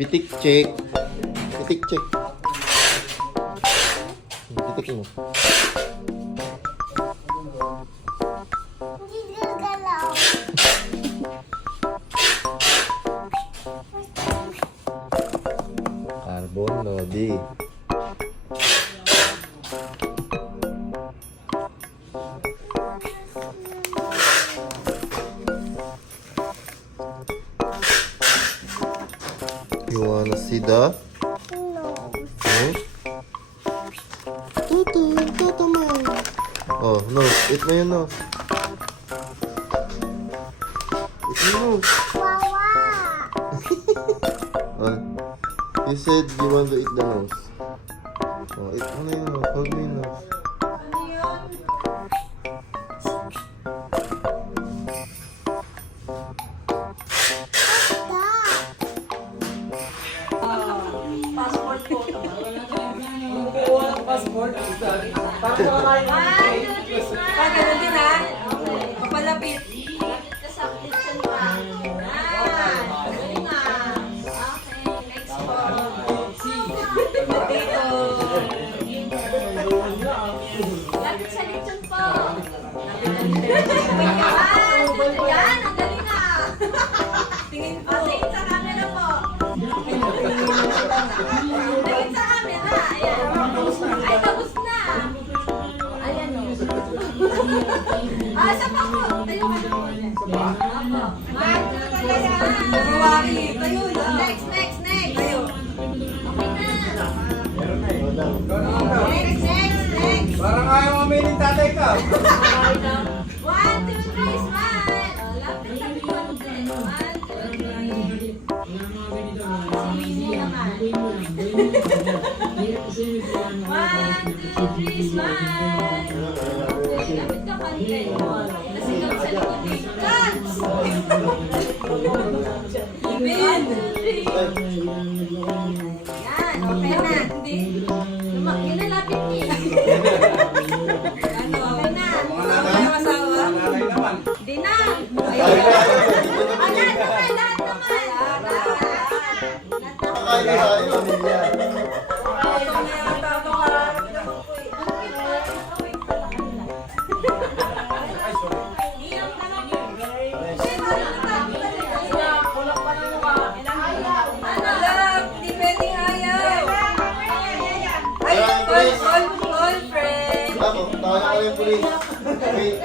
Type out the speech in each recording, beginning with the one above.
Pitik check. Pitik check. Pitik mo. Hindi gagalaw. Carbon Lodi. You wanna see the No. nose? Toto man. Oh, nose. Eat mo yung nose. Eat mo yung nose. Wawa. Oh, you said you want to eat the nose. Oh, eat mo na yung nose. Hold mo yung nose. Passport ko. Kukuha ng passport. Parang nakakain ng cake. Ganun din ha. Papalapit. Tingin po. Tingin sa camera po. Tingin sa camera. Ayan. Ay, tapos na. Ayan o. Sa pa po. Tayo ka na po. Apo. February. Tayo. Next. Tayo. Okay na. Next. Parang ayaw aminin tatay ka. 1, 2, 3, smile. Lapit sa likod din. 1, 2, 3. Sino naman? 1, 2, 3, smile. Okay, lapit ka kanil. Kasi kang sa likod eh. Cuts! Ibin! 1, 2, 3. Yan, okay na. Hindi. Ginalapit niya. Ano, okay na. Asawa ng asawa? Nanay naman. Hindi na. Ayun. Lahat naman. Kakain na tayo. Ako, tawag ko yung pulis. Wait.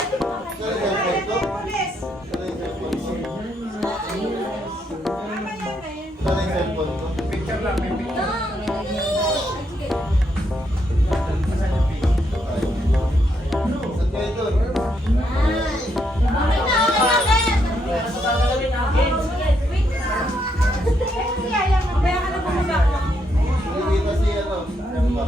Saan yung cellphone ko? Saan yung cellphone ko? Saan yung cellphone ko? Picture lang, may picture. Saan kayo doon? Nakikita si ano? Ano ba?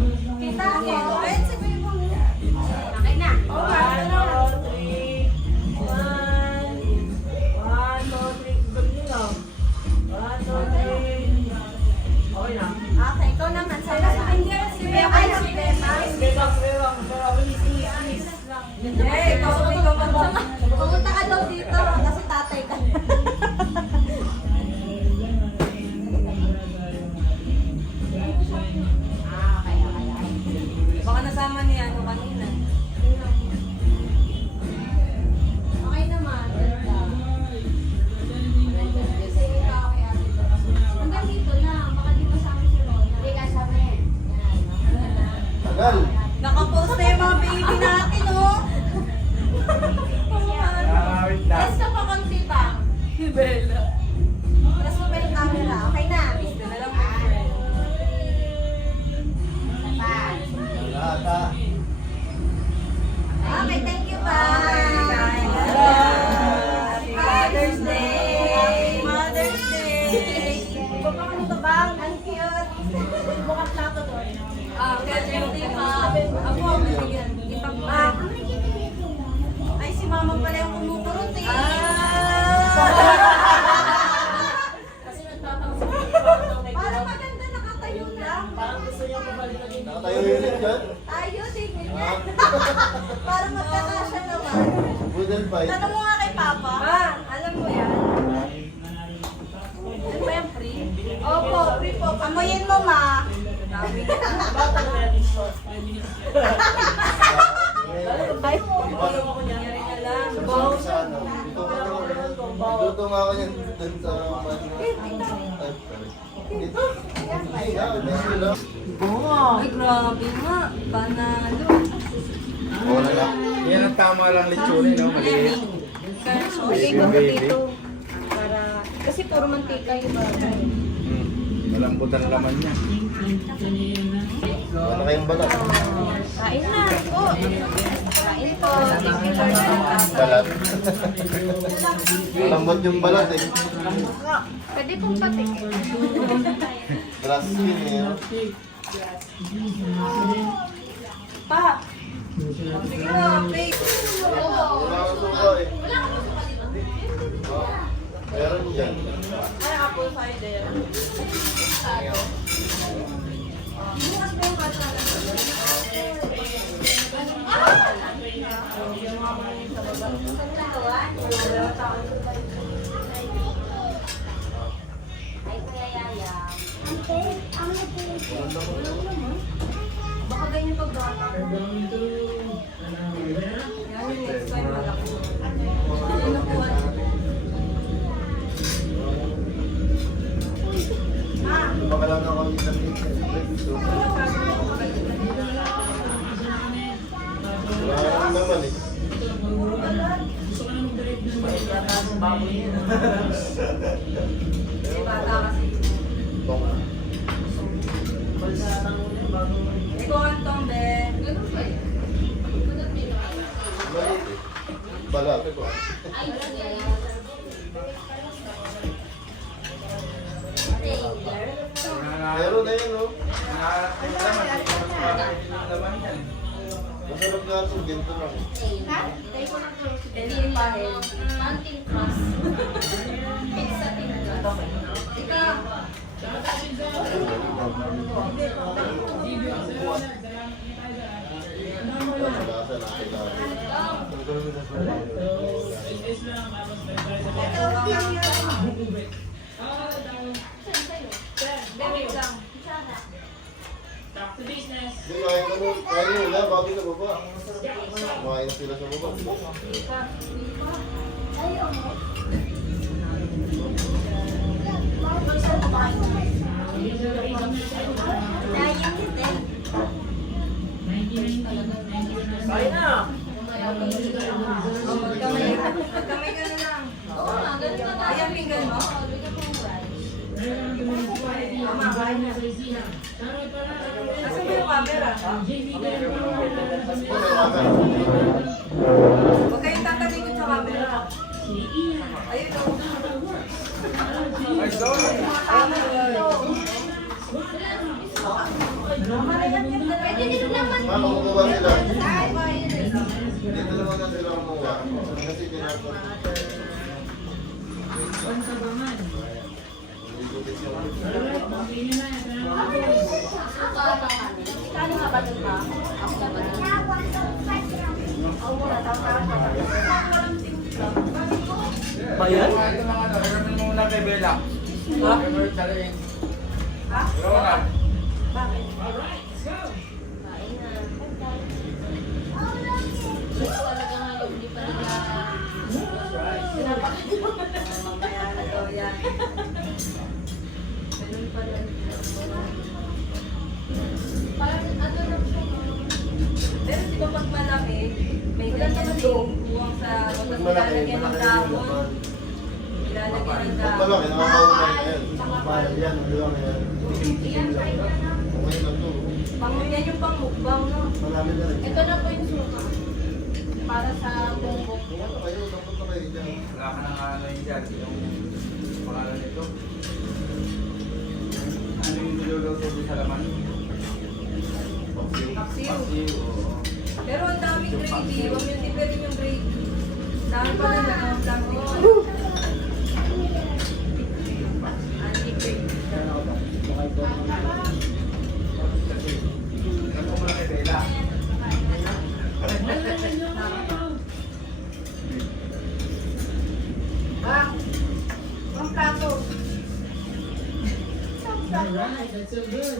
Okay, ikaw naman. Sa'yo sa hindi. Ikaw pumunta ka daw dito kasi tatay ka. Baka nasama niya ano kanina. Okay naman. Hanggang dito na. Baka di masama si Rona. Hindi kasama eh. Tagal. Nakapost na yung mga baby natin, oh. Wait lang. Press ka pa konti pa. Bella. Press mo pa yung camera. Okay na. Gusto na lang yung friend. Lahat ha. Okay, thank you, bye. Happy Mother's Day. Mother's Day. Ano to ba? Ang cute. Bukas na ako doon. Birthday pa. Ako ang bibigyan. Ipag-map. Ay, si mama pala yung kumukurot eh. Parang maganda nakatayo lang. Parang gusto niya pabalik na din. Nakatayo yung ulit dyan? Tayo, tingin niya. Parang magkakasya naman. Poodle fight. Tanong mo nga kay Papa. Alam mo yan? Ano ba yung free? Opo, Nagluto nga ako yan dun sa Ay, sorry. Dito? Hindi nga, hindi lang. Ay, grabe nga. Panalo. Oo na lang. Yan ang tama lang lechon, no? Maliit. Lagay ko po dito. Para, kasi puro mantika yung bagay. Malambot ang laman niya. Wala kayong balat. Kain na po. Kain po. Thank you for that. Balat. Malambot yung balat eh. Pwede pong patikin. Grass skin eh. no? Pa! Sige mo, plate. Wala kang suka eh. Meron dyan. Ano apple cider? Bukas pa yung bata. Ay, Kuya Yaya. Baka ganyan pagbata. Yan yung next time malaki. Ano po? Baka lang ako isang wala kang naman eh. Kasi bata kasi. Ikaw ang tombe. Balat. Meron na yun, no? Masarap nga ito, ganito lang. Hindi pa rin. Mountain cross. Pizza tinga. Ika. Malasa na kailangan. Wait lang. Hindi, kain mo na, bago sa baba. Kumain sila sa baba. Kain na. Magkamay ka na lang. Oo nga, ganun na tayo. Ayan, pinggan mo. Mama, kain na. Nasaan mo yung camera? Huwag kayong tatalikod sa camera. Ayun o. Ay, sorry. Pwede din naman. Ma, makukuha sila. Dito naman na sila kumuha. Kasi tinapos. Kano nga ba ito pa? Ako na ba ito? Ako muna, Bayan? Ito mga ano, recommend mo muna kay Bella. Ha? Recommend sa rin. Ha? Ikaw na. Bakit? Mamaya na daw yan. Ganun pala. Pero di ba pag malaki, may ganyan din buwang sa tapos ilalagyan ng dahon. Ilalagyan ng Pag dahon. malaki, nakakaumay na yan. Mahal yan, maluwang yan. Okay lang to. Yan yung pangmukbang, no? Marami na rin. Ito na po yung suka. Para sa bumbok. Ano kayo, dapat na kayo dyan. Wala ka nang ano yun dyan. Yung pangalan nito. Ano yung niluluto ko sa laman? Paksiw. Paksiw, oo. Pero ang daming gravy. Huwag yung tipirin yung gravy. Dami pa na ang dami. Anti-gravy. Ito muna kay Bella. Ah, ang prato. Alright, that's so good.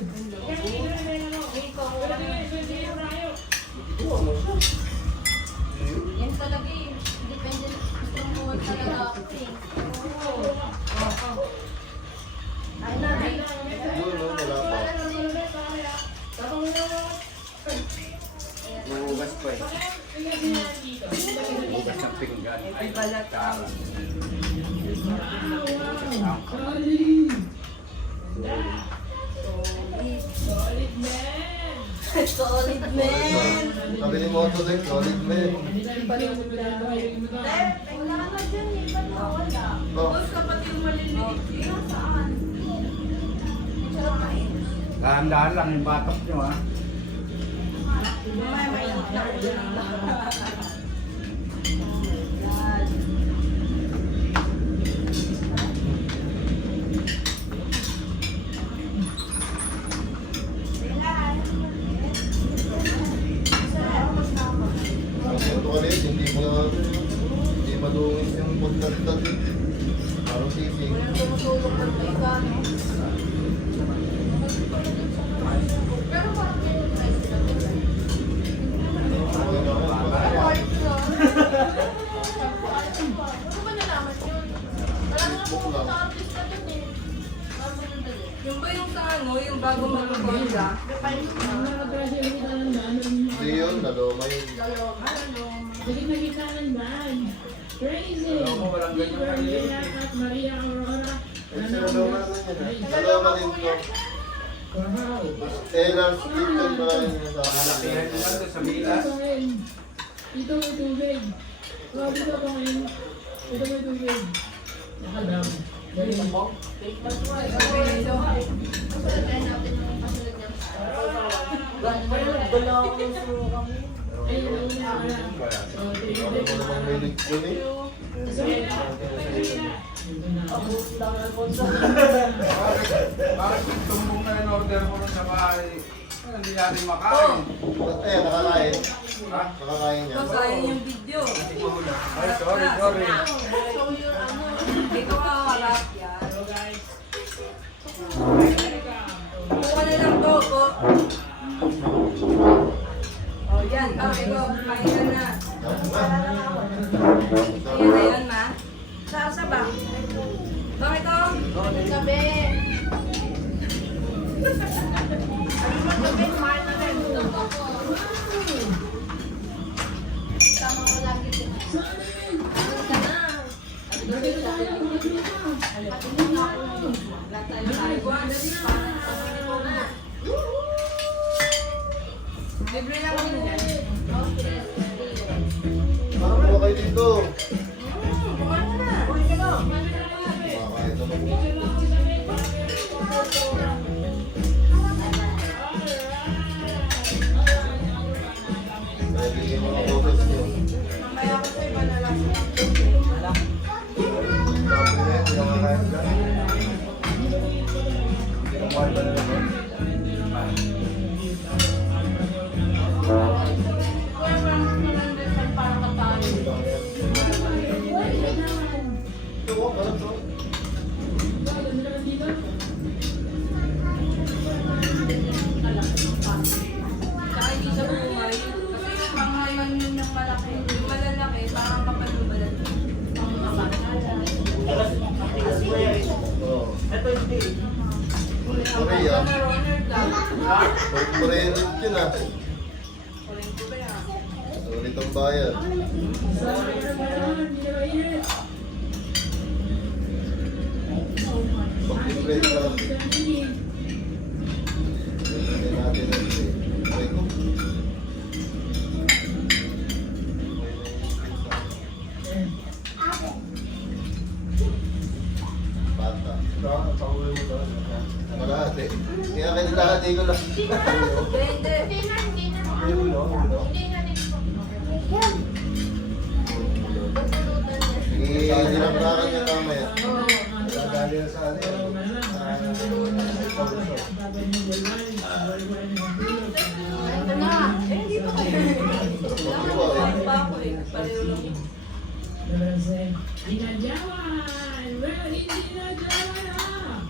Yan talaga eh. Depende. Yun, no, wala pa. Hugas pa eh. Hugas ng pinggan. Ay, balat. Solid man. Sabi ni Moto Deck, solid man. Oh, Dahan-dahan lang yung batok nyo ha. ang punto ka rin, hindi madungis yung pagdalitan. Parang sisig. Yung ba yung sa ano, yung bago mag-recorda? Hindi yun, naloma yun. Crazy! Alam mo, walang ganyan kayo. At Maria Aurora. Eh, naloma naman yun eh. Naloma din to. Wow! Taylor's Kitchen ba yun yung sa Malakihan nyo lang doon sa Milas. Ito may tubig. Oh, dito pa ngayon. Ito may tubig. Nakadam. Galing mo? Ayun, ayun na wala. Oh, Ano mo namang may liquid eh. Bakit yung tumbong na in-order mo rin sa bahay? Hindi natin makain. Eh, nakakain. Ha? Nakakain niya. Sayang yung video. Ay, sorry. Dito ka harap yan. Kuha na lang to, ko. Oh, yan. Okay, go. Kain ka na. Ayan na yan, ma. Sa ba? Bakit to? Gabi. Tama ko lagi din. Dito tayo, dito Libre lang din yan. Parang buka kayo dito. Kumain ka na. Kumain ka na. Makakain naman. Kaya bigyan mo ng boses niyo. Mamaya ko sa'yo malalas. Bakit yung nakakain ka? Kumain ba na naman? Ito, ano to? Saka hindi siya bumay. Kasi yung panghaman yun ng malaki. Yung malalaki, parang kapal yung malalaki. Oo. Korea. Runner lang. Korean yun ah. Kuling ko ba yan? Sulit ang bayan. Pag-play ka lang. Hindi natin ito eh. Try ko. Bata. Malahati. Kaya kinilahati ko lang. Hindi. Hinirampakan niya mamaya. Dadali na sa ano yun. Ito na. Eh, dito kayo. Alam mo, pa ako eh. Pareho lang. Dinajawan! Well, hindi dinajawan!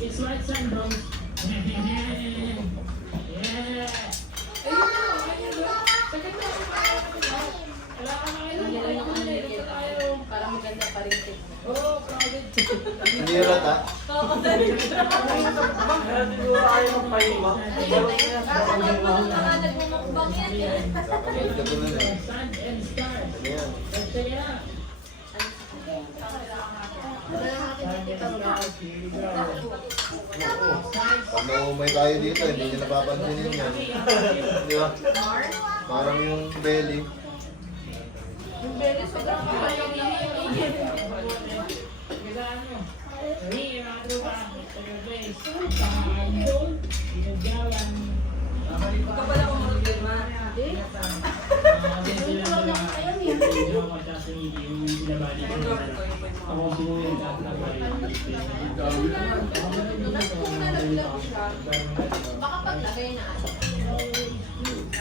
It's white sun, bro. Yeah! Ayun na, ayun na. Sagad na ako tayo. Wala ka na kayo. Tayo. Para maganda pa rin ito. Oo, crowded. Hindi yun ata. Nagmumukbang yan eh. Katulad na. Sand and stars. Ano yan? Sige na. Pag naumay tayo dito, hindi nyo napapansinin yan. Di ba? Parang yung belly. Yung belly sobrang kapayong lang yun. Ikaw pala kumarap din, ma. Kung nalaglag siya, baka paglagay na ano.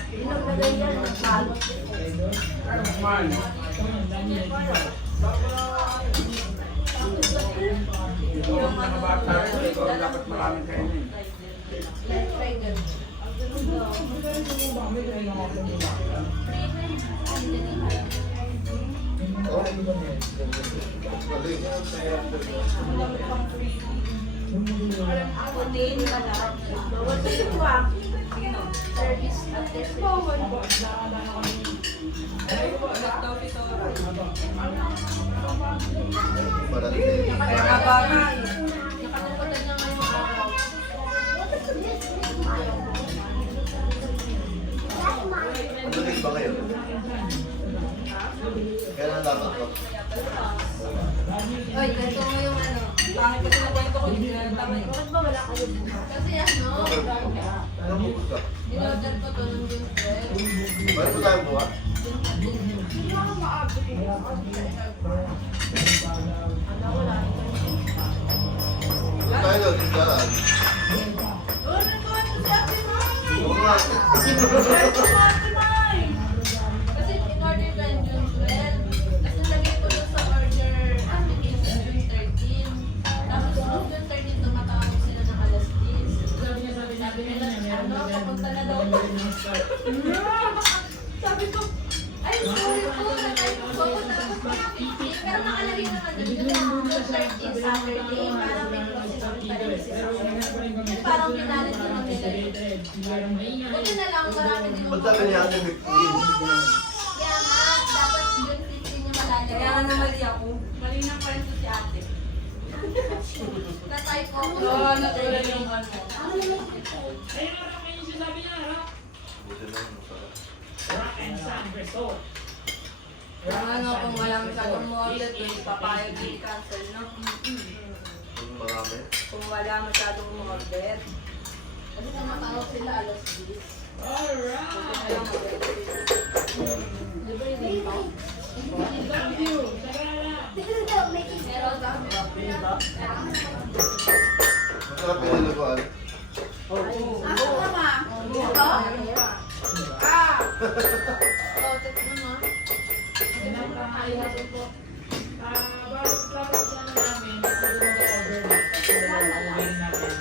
Pinaglagay yan, nagbalot. Man. Yung mga bata, ito dapat maraming kainin. Try ganun. Oh. Galing. Ako din, lahat. Bawal sa ito ah. Service at test. Bawal. Marami din. Kaya nga ba nga eh. Nakatupatan niya ngayong araw. Ano din ba kayo? Kailan dapat to? Oy, ganito nga yung ano. Pangit kasi na kwento ko. Hindi na tama. Bakit ba wala kayo? Kasi ano, Ano mo gusto? in-order ko to ng June 12. Balik po tayo buha? Hindi ako maabot. Ano ko lang. Balik tayo doon, tindahan. Order ko ito si Ate Mai. Oo nga. Order ko Ate Mai. Kasi in-order ko yung June 12. Tapos nalagay ko doon sa order application June 13. Tapos noong June 13 tumatawag sila ng alas 10. Sabi nila, ano, papunta na daw. Sabi ko, ay, sorry po, nag-type ko. Tapos pang-15, pero nakalagay naman doon June 13, Saturday. Parang may process pa rin kasi sa parang pinalit ko ng nila. Buti na lang, marami din Ba't sabi niya ate 15? Kaya nga, dapat June 15 yung malalagay. Kaya nga mali ako. Mali ng friend ko si ate. Na-type ko. Oo, natulad yung ano. Ayun na lang kayo sinabi niya, rock. Buti na, masarap. Rock and sand resort. Kaya ano, kung wala masyadong model, kung papayag i-cancel, no? Yung marami. Kung wala masyadong model. Kasi kung matawag sila alas 10. Alright. Buti na lang model sila. Di ba yung impaw? Love you. Sagala. Meron ba? Masarap yung niluguan. Ako mama. Ito? Ah! Oh, tignan mo. Napakaayos po. Bawat tapos na namin, mag-order na. Kasi order natin.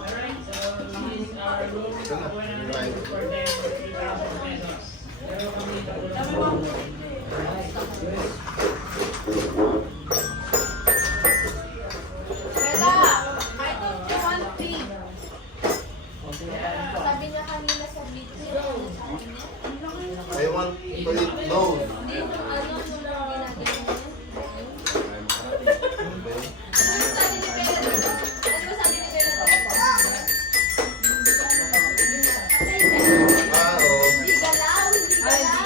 Alright, so these are room for them for 3,000 pesos. Pero kami Bella, I don't you want pig. Sabi niya kanina sa video. I want to eat nose. Hindi mo ano, nung lang ginagawa niya. Ano sabi ni Bella dito? Ano sabi ni Bella dito? Ah, oo. Di galaw, hindi galaw.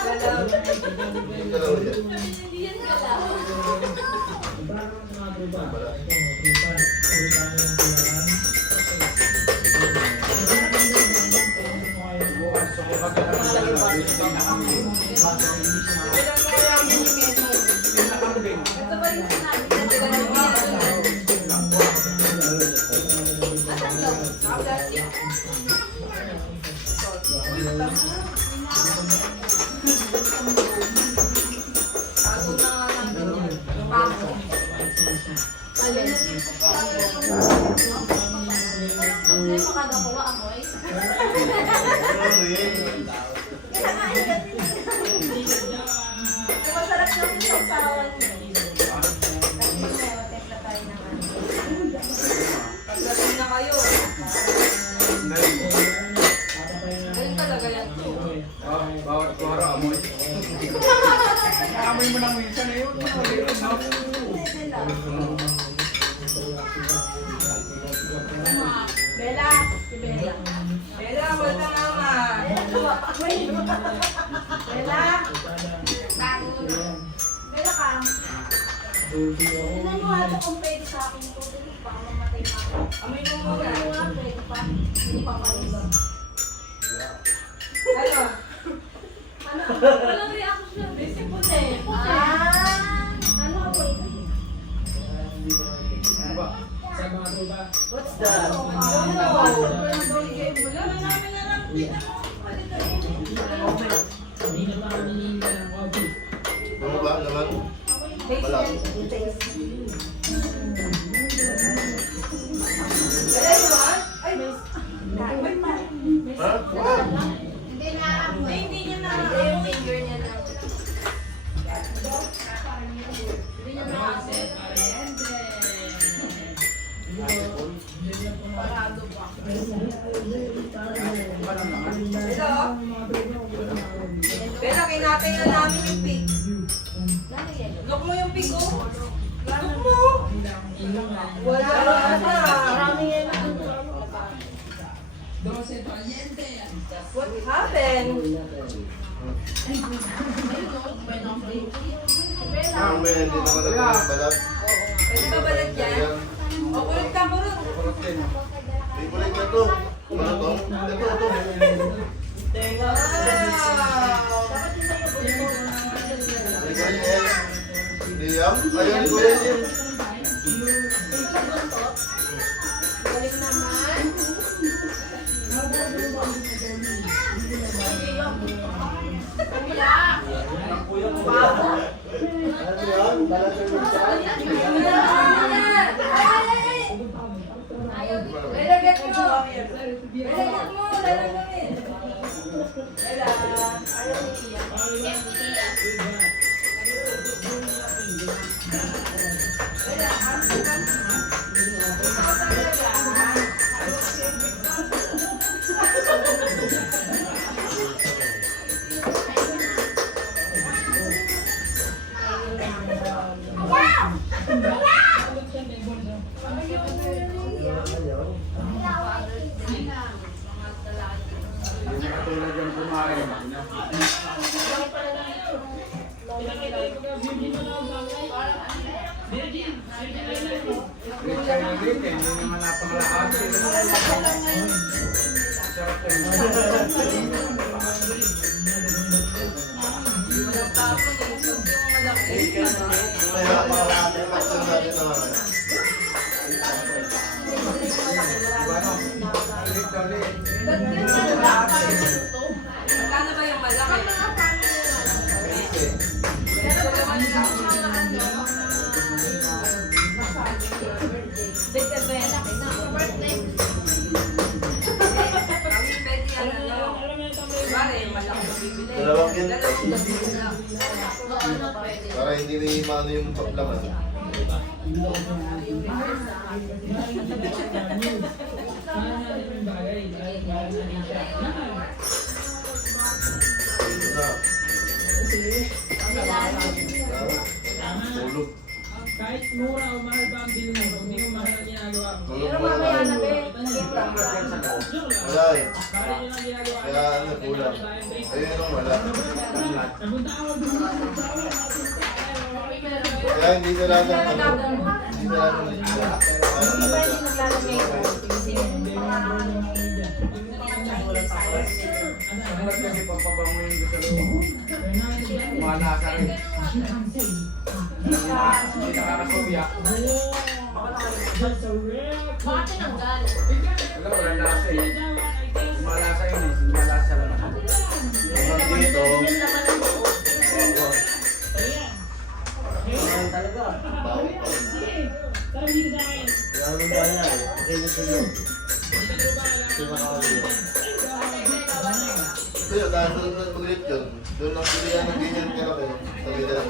Hindi ka lang yan. Hindi yan galaw. Ito ba yung sinabi ko? Ito ba yung Asan daw? Plastic? Bago na nga namin yan. Bago. Makagawa amoy. Masarap yung sausawan niya. Pagdating na kayo. Galing talaga yan to. Bawat kuhara amoy. Amoy mo lang minsan na yun. Bella, si Bella. Bella, wala mama. Bella. Bella ka. Tingnan mo ata kung pwede sa akin ito. Baka mamatay pa ako. Amoy mo muna. Pwede pa. Hindi pa pala. Ano? Ano? Walang reaction. Besi puti. Ano ako ito? Sa mga tropa. What's that? Hindi na pa kami nila ng coffee. Ano ba? Naman? Malaki. Ha? Hindi niya na. Yung finger niya lang. Hindi niya na. Parado pa. Hello? Pero kinapin na namin yung pig. Look mo yung pig, oh. Look mo. Wala na. Maraming yan na. What happened? Ah, may hindi naman ako balat. Pwede ba balat yan? O, kulit ka, kurot. May kulit na to. Ano to? Ito. May kulit yan. Liam? Ayaw ni kulit yan. Balik naman. Wala. Babo. Ano yan? Balat yung Lalagyan mo. Lalagyan mo. Lalagyan mo. Ayaw ni Tia. Hindi na katulad yung kumain. Hindi naman napangalakaan sila. Sarap yun. Kaya mga action natin naman. Magkano ba yung malaki? Dalawang yan. Para hindi may maano yung paplaman. Tulog. Kahit mura o mahal pa ang bilhin mo, kung hindi mo mahal ang ginagawa mo. Tulog mo lang. Wala eh. Kahit yun ang ginagawa mo. Kaya ano, kulang. Ayun yung wala. Napunta ako doon. Kaya hindi talaga hindi talaga nila. Ano talaga. Ang kasi pagpabangoy yung gusto mo. Malasa rin. Hindi nakakasuya. Bakit tinanggal? Wala, walang lasa eh. Malasa yun eh. Malasa lang. Hanggang dito. Bawal pa rin. Parang hindi ka sa akin. Kaya dahil doon mag-rip yun, doon lang pilihan ng ganyan kaya kayo. Sabi na lang.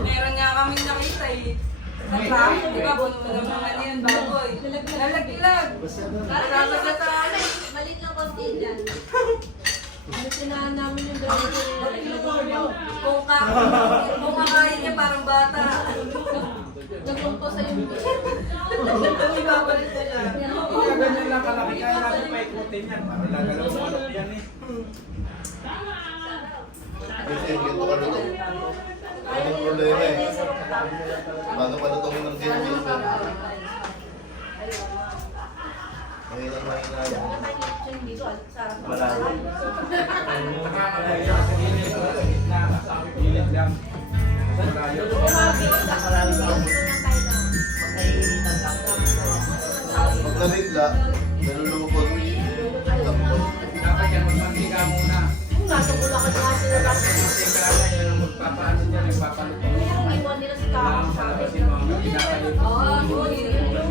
Meron nga kaming nakita eh. Sa traffic, di ba? Puno mo naman ano yun, baboy. Lalaglag. Sasagasaan. Malit lang konti dyan. Ano sinahan namin yung Kung kakain niya parang bata. nagpunto sa yung Ang ibabalik na lang. Kaya ganyan lang kalaki, kaya natin paikutin yan. Para lagalaw sa manok yan eh. Kasi yung ginto ka nito. Anong problema eh? Paano pa natungin ng ganyan yung ginto? Mahirap mahina yan. Malalim. Nakakabay siya sa gilid, sa gitna, sa gilid lang. Malayo. Pag nabigla, nalulungkot. Tapos, Dapat yan, magmantika muna. nasa Bulacan nga sila last Mantika lang yan, magpapaano dyan, magpapaluto. yung iwan nila si Kaka Kailangan sa akin. palabasin mo ang pinakalit. Oo, good.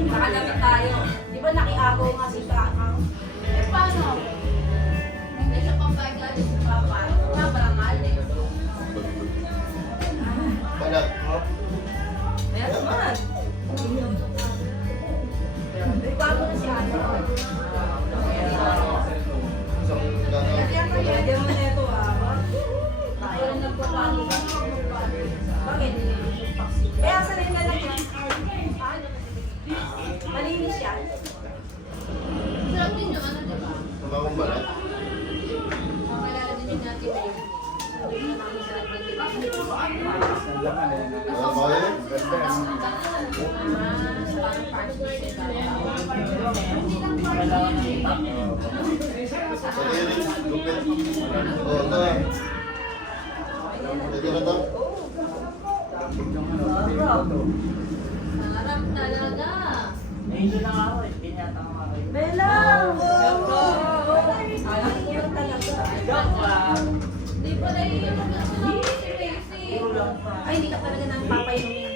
Nakadamit tayo. Di ba nakiagaw nga si Kaka? Eh paano? Hindi siya pambayag lagi sa Papa. Nga parang mahal eh. balat. Meron man. May bago na si Ate. Isang gano'n. Pwede mo na ito ah. Kaya nagpapaano ba? Bakit? Kaya sanay na lang yan. Paano? Malinis yan. Sarap din yung ano, di ba? Tumawang balat. Makalala din natin ba yun? Hindi na namin sarap din, di ba? Ang laman eh. Ano ba yun? Parang parts din ba? Sa lirik, lupit. Oo, ito eh. Ito na to. Sarap talaga. Bella! Alam niyo talaga. Di pa na yun yung si Macy. Ay, hindi ka talaga nang papainumin.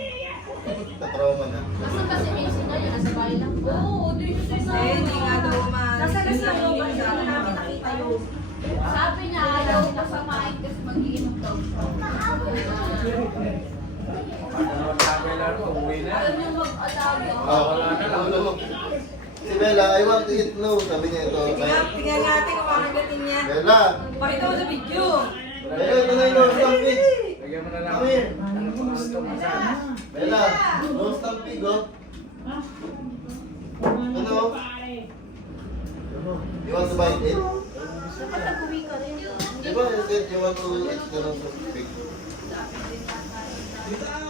Katrauma na. Nasaan ba si Macy ngayon? Nasa bahay lang? Oo, di siya sa Eh, hindi nga daw umalis. Nasa gas lang daw ba siya? Namin nakita yun. Sabi niya, ayaw na sa mic kasi mag-iinom daw. Magkakailan mo, uwi na. Alam niyo mag-alaga. Oo, si Bella, I want to eat no. Sabi niya ito. Tingnan natin kung makagatin niya. Bella! Pakita mo sa video. Bella, ito na yung no stamping. Lagyan mo na lang. Come here. Gusto mo sana. Bella, no stamping, oh. Ano? You want to bite it? Dapat nag-uwi ka rin. Di ba, you said you want to eat the no stamping?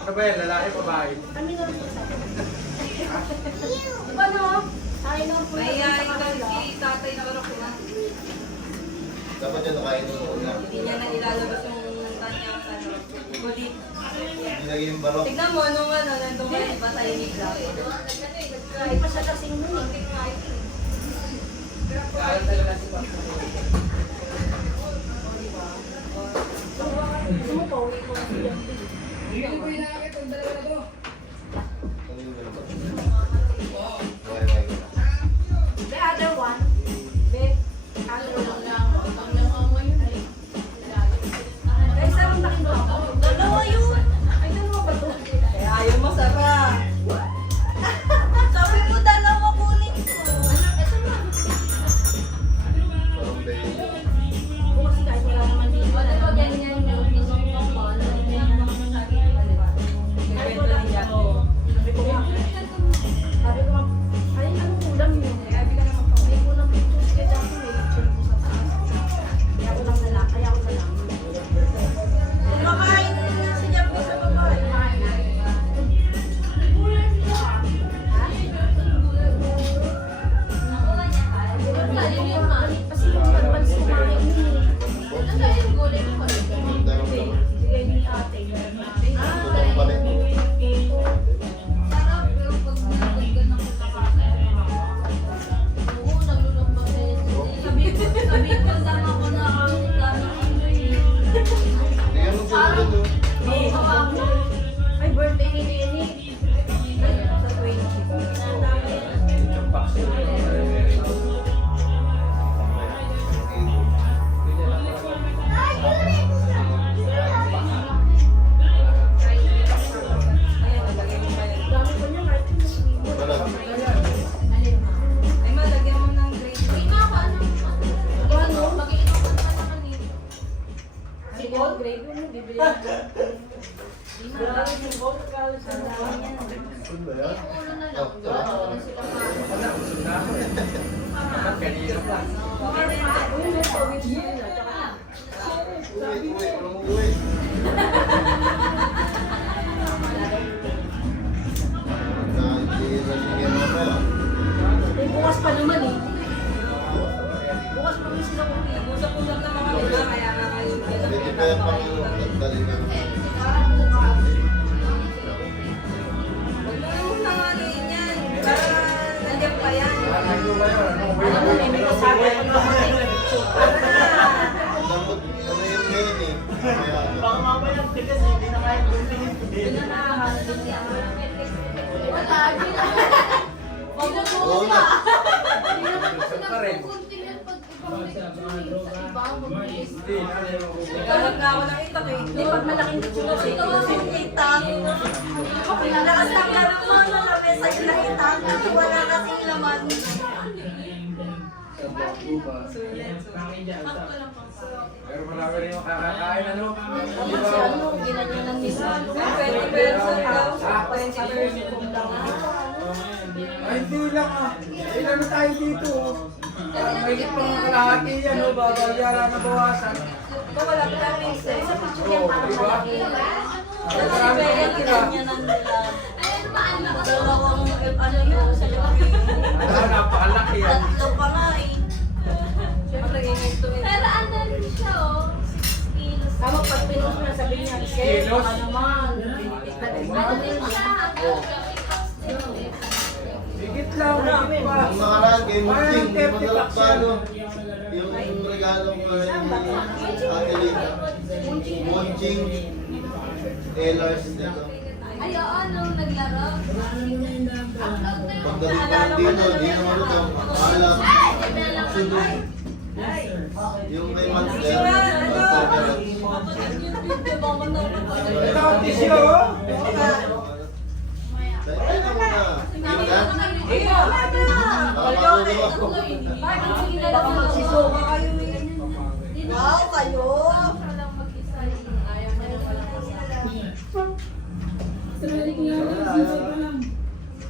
Ano ba yan? Lalaki, babae? Kami na rin sa Diba no? Tayo na po. May ikaw si tatay na barok na. Dapat yun nakain mo na. Hindi niya na ilalabas yung kanyang body. Hindi lagi yung barok. Tignan mo, nung ano, nandun ka, di ba tahimik lang? Ay pa siya kasing nun. Sumupauwi ko na siya. Ano yung barok? Why? The other one, the other one lang. Pag nangangoy yun ay. Ay, sarap na kinuha ko. Dalawa yun. Ay, dalawa ba ito? Eh, ayaw mo, sarap. Sabi ko, dalawa kunin ko. Ito na. Parang baby. Bukas kahit wala naman dito. Wala ba ganyan yung nagtutong ko? Ba yan? Ulo na lang. Wala sila Kanina pa. Uwi, walang uwi. Nakikita sige mamaya. Bukas pa naman eh. Bukas pa rin sila kung usap-usap na mga nila, kaya nga ngayon sila. Pwede pa yung Panginoon. Dali ka naman. Huwag mo nang nangaluin yan. Para nandiyan pa yan. Ano ba yun? Ano ba Alam mo, may kasabi ako ng mga Dapat ano yung ngayon eh. Kaya Baka mamaya tigas, hindi na kaya tumingin. Wala. Oo na. Hindi naman kasi nagkukuntingan pag ibang lecture. Sa iba, mag-is. Hindi, ano yung Ikalat na ako nakita ko eh. Hindi pag malaking picture kasi ikaw ang kita. Lakas lang lang ang mga lamesa yung nakita. Kasi wala kasing laman. Pero marami rin yung kakakain, ano? Kasi ano, ginanyanan nila. 20 pesos daw. 20 pesos lang. Ay, hindi lang ah. Ilan na tayo dito oh. Parang may pang kalahati yan oh. Babayaran na bawasan. Ikaw wala pa lang yung isa. Sa picture yan parang diba? malaki. Dalawa Marami yung kang tira. ginanyanan nila. Ayun, paano ka? Dalawang ano yung sa laki. Ano, napakalaki yan. Tatlo pa nga eh. Siyempre, ito eh. Pero ano rin siya, oh. 6 kilos. Tama pag pinost mo na sabi niya, Chef, Kilos? baka naman. Ano din siya? Higit lang, higit pa. ang nakaraan kay Munching, Parang 30 madalap bucks pa yan. ano. Yung regalo ko kay Ate Lita. Munching. Ehlers dito. Ay, oo, nung naglaro. Pagdating pa ng dito, di naman ito. Alam. Sunod. Yung may monster. Monster Garage. Ito ang tissue oh. Dahil ka muna. Yung ka? Iyo, ano na? Bakit hindi na lang magsisuka kayo eh? Wow, kayo! Walang mag-isa. Ayaw na yung walang kasama. Australia kaya lang, sisay pa lang.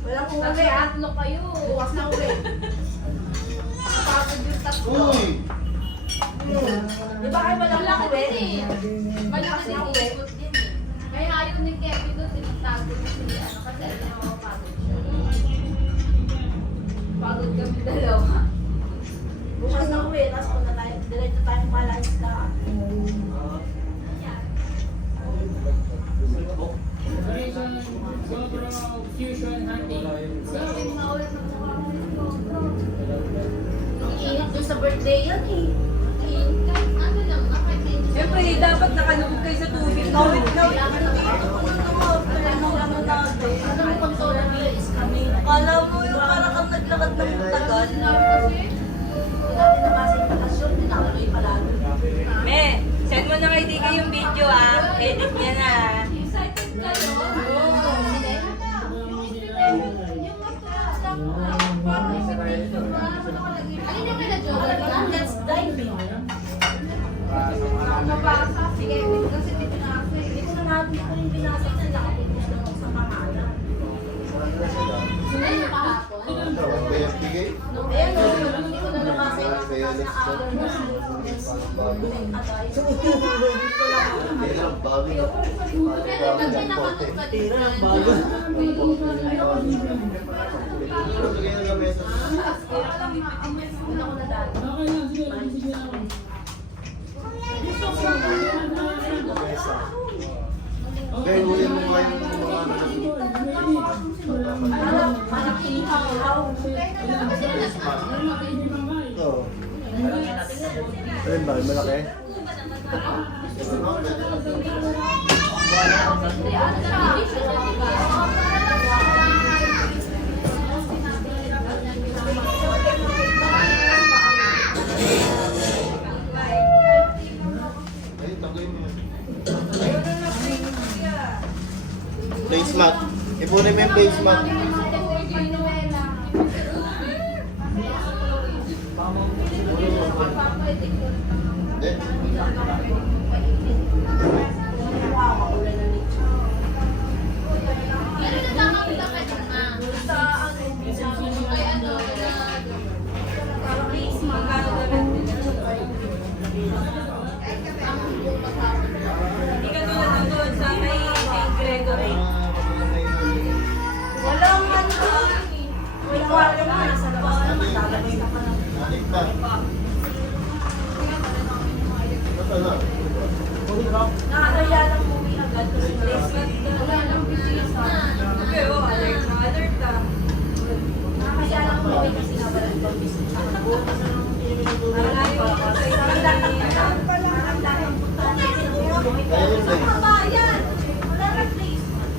Wala pong Sabi, uwi ah. atlo kayo. Bukas na uwi. Pagod yung tatlo. Uy! Di ba kayo walang Malaki uwi? din eh. Malaki din yung ikot din eh. Kaya ayaw ni Kevin doon, tinatago niya si ano, kasi alam niya makapagod siya. Pagod kami dalawa. Bukas na uwi, tapos punta tayo. Diretso tayong Malaysia ka. Operation GoPro Fusion Hunting. Sabi maulit ng mukha ko nito. Iinit doon sa birthday yan eh. Kahit ano lang, nakakainit. Siyempre, dapat nakalubog kayo sa tubig. Nawit na. Anong control na nila is kami. Akala mo yung parang kang naglakad ng tagal. Sinabi kasi, Dati nabasa yung bakasyon, tinakaloy palalo. Me, send mo na kay Dika yung video ah. Edit niya na. excited kayo. Alin yung kina-joke? Let's dive in. Mabasa. Sige, kasi may pinasa eh. Hindi ko na natin ko yung binasa na nakapipos na sa pangalan. Sila yung kahapon. Ang bayang bigay. Ayan o, hindi ko na nabasa yung nasa na araw na. Kailang bago. Pero pag pinapanood ka din, Lagyan ng mesa. una ko na dati. Okay lang, sige, sige ako. Kaya huli mo nga yung mga ito. Ayun ba? Malaki? Ayun, tagoy mo. Face mask. Ipunin mo yung face mask. Hindi. Pero nagkakapit Balik pa. Nasaan na? Nakakaya lang umuwi agad kasi placement daw. Wala lang bilis. Okay, oh, alert na alert ka. Nakakaya lang umuwi kasi nawalan pang business. Malayo kasi ang pala ang daming punta natin. Ayun Sa din. kabayan, wala replacement.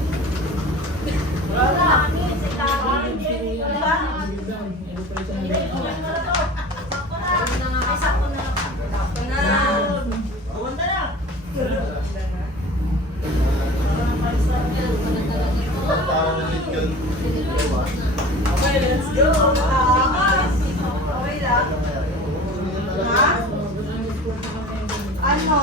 Wala kami sa itahan. Wala. Ay, sakto na. Sakto na. Tawag ulit yun. Okay, let's go. Okay lang. Ha? Ano?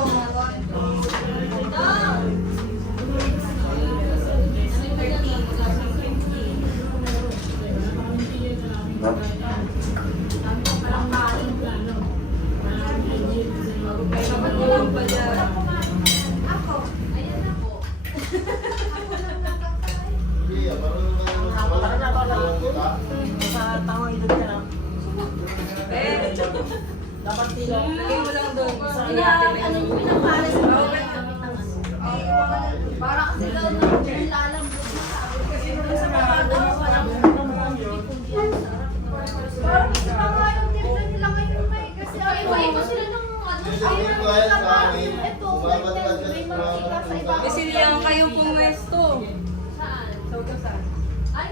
Hindi, marunong ka naman. Sa tawang edad ka lang. Dapat lagay mo lang doon. Ano yung pinapala sa bawat Parang kasi daw nung nilalambot na sabi. Kasi nung sa mga daw, parang parang isa pa nga yung timpla nila ngayon may. Kasi iba-iba sila ng ano. Sabihin ko yan sa amin, Ito, bumabat ka dyan may sa mantika sa iba. Kasi niyang kayong pumesto. Saan? Saan? Ay,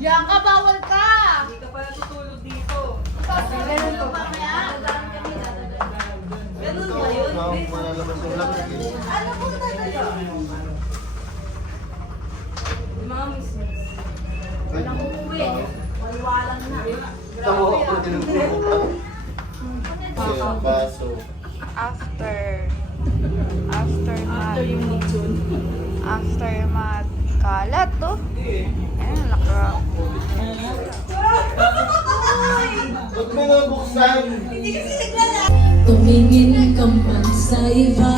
yan ka, bawal ka! Hindi ka pala tutulog dito. Ganun ka pa kaya? Ganun ba yun? Malalabas yung laptop eh. Ano po talaga? Yung mga miss-miss. Walang uuwi. Waliwalang na. Tama ako, tinutulog ka. Kasi yung baso. After math. Kalat to. Ayun, nakrap. Ba't mo nga buksan? Hindi kasi naglalaki. Tumingin ka man sa iba